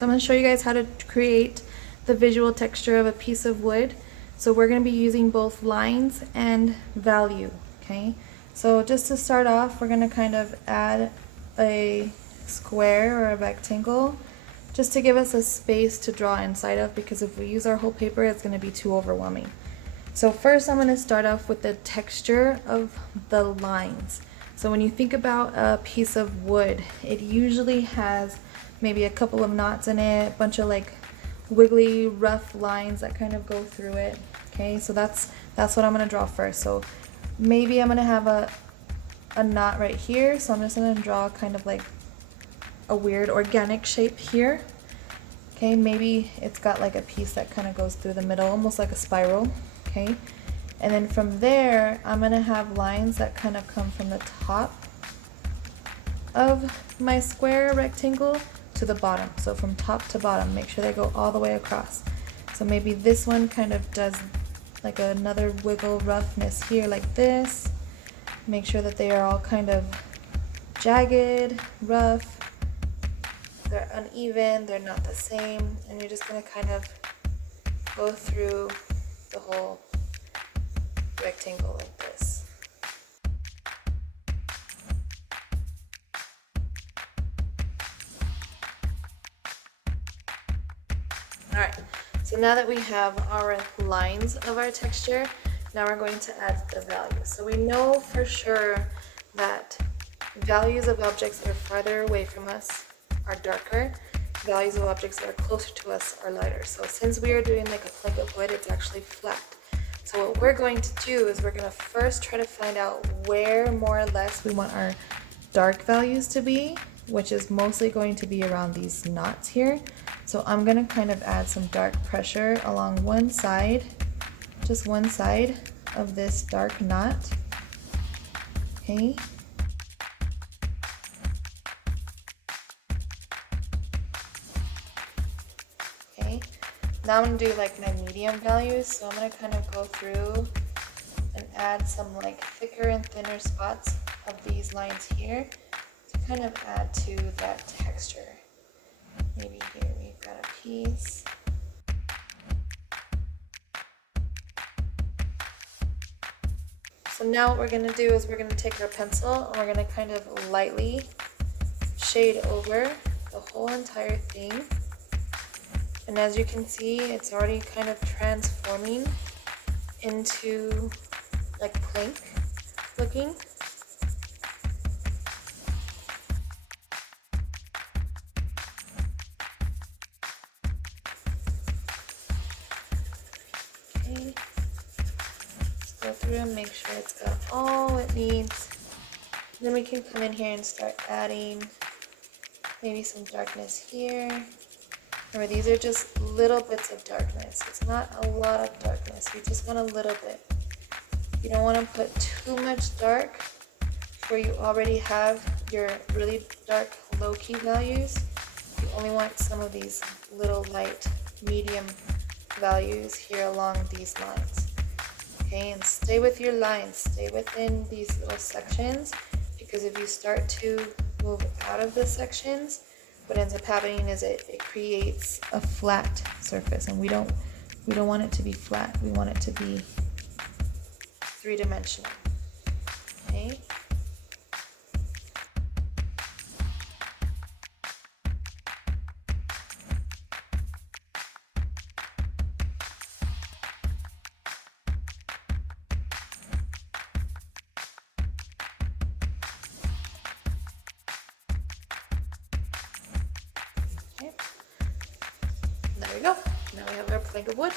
I'm going to show you guys how to create the visual texture of a piece of wood. So we're going to be using both lines and value, okay? So just to start off, we're going to kind of add a square or a rectangle just to give us a space to draw inside of, because if we use our whole paper, it's going to be too overwhelming. So first I'm going to start off with the texture of the lines. So when you think about a piece of wood, it usually has maybe a couple of knots in it, a bunch of like wiggly, rough lines that kind of go through it. Okay, so that's what I'm going to draw first. So maybe I'm going to have a knot right here, so I'm just going to draw kind of like a weird organic shape here. Okay, maybe it's got like a piece that kind of goes through the middle, almost like a spiral. Okay, and then from there I'm going to have lines that kind of come from the top of my square rectangle to the bottom. So from top to bottom, make sure they go all the way across. So maybe this one kind of does like another wiggle roughness here like this. Make sure that they are all kind of jagged, rough, they're uneven, they're not the same, and you're just going to kind of go through the whole rectangle like this. Alright, so now that we have our lines of our texture, now we're going to add the values. So we know for sure that values of objects that are farther away from us are darker, values of objects that are closer to us are lighter. So since we are doing like a plank of wood, it's actually flat. So what we're going to do is we're going to first try to find out where more or less we want our dark values to be, which is mostly going to be around these knots here. So I'm going to kind of add some dark pressure along one side, just one side of this dark knot. Okay. Okay. Now I'm going to do like my medium values. So I'm going to kind of go through and add some like thicker and thinner spots of these lines here to kind of add to that texture. Maybe here we've got a piece. So now what we're going to do is we're going to take our pencil and we're going to kind of lightly shade over the whole entire thing. And as you can see, it's already kind of transforming into like plank looking. Okay. Let's go through and make sure it's got all it needs. Then we can come in here and start adding maybe some darkness here. Remember, these are just little bits of darkness. It's not a lot of darkness. You just want a little bit. You don't want to put too much dark where you already have your really dark low-key values. You only want some of these little light, medium values here along these lines. Okay, and stay with your lines. Stay within these little sections, because if you start to move out of the sections, what ends up happening is it creates a flat surface, and we don't want it to be flat. We want it to be three-dimensional. Okay. There we go. Now we have our plank of wood.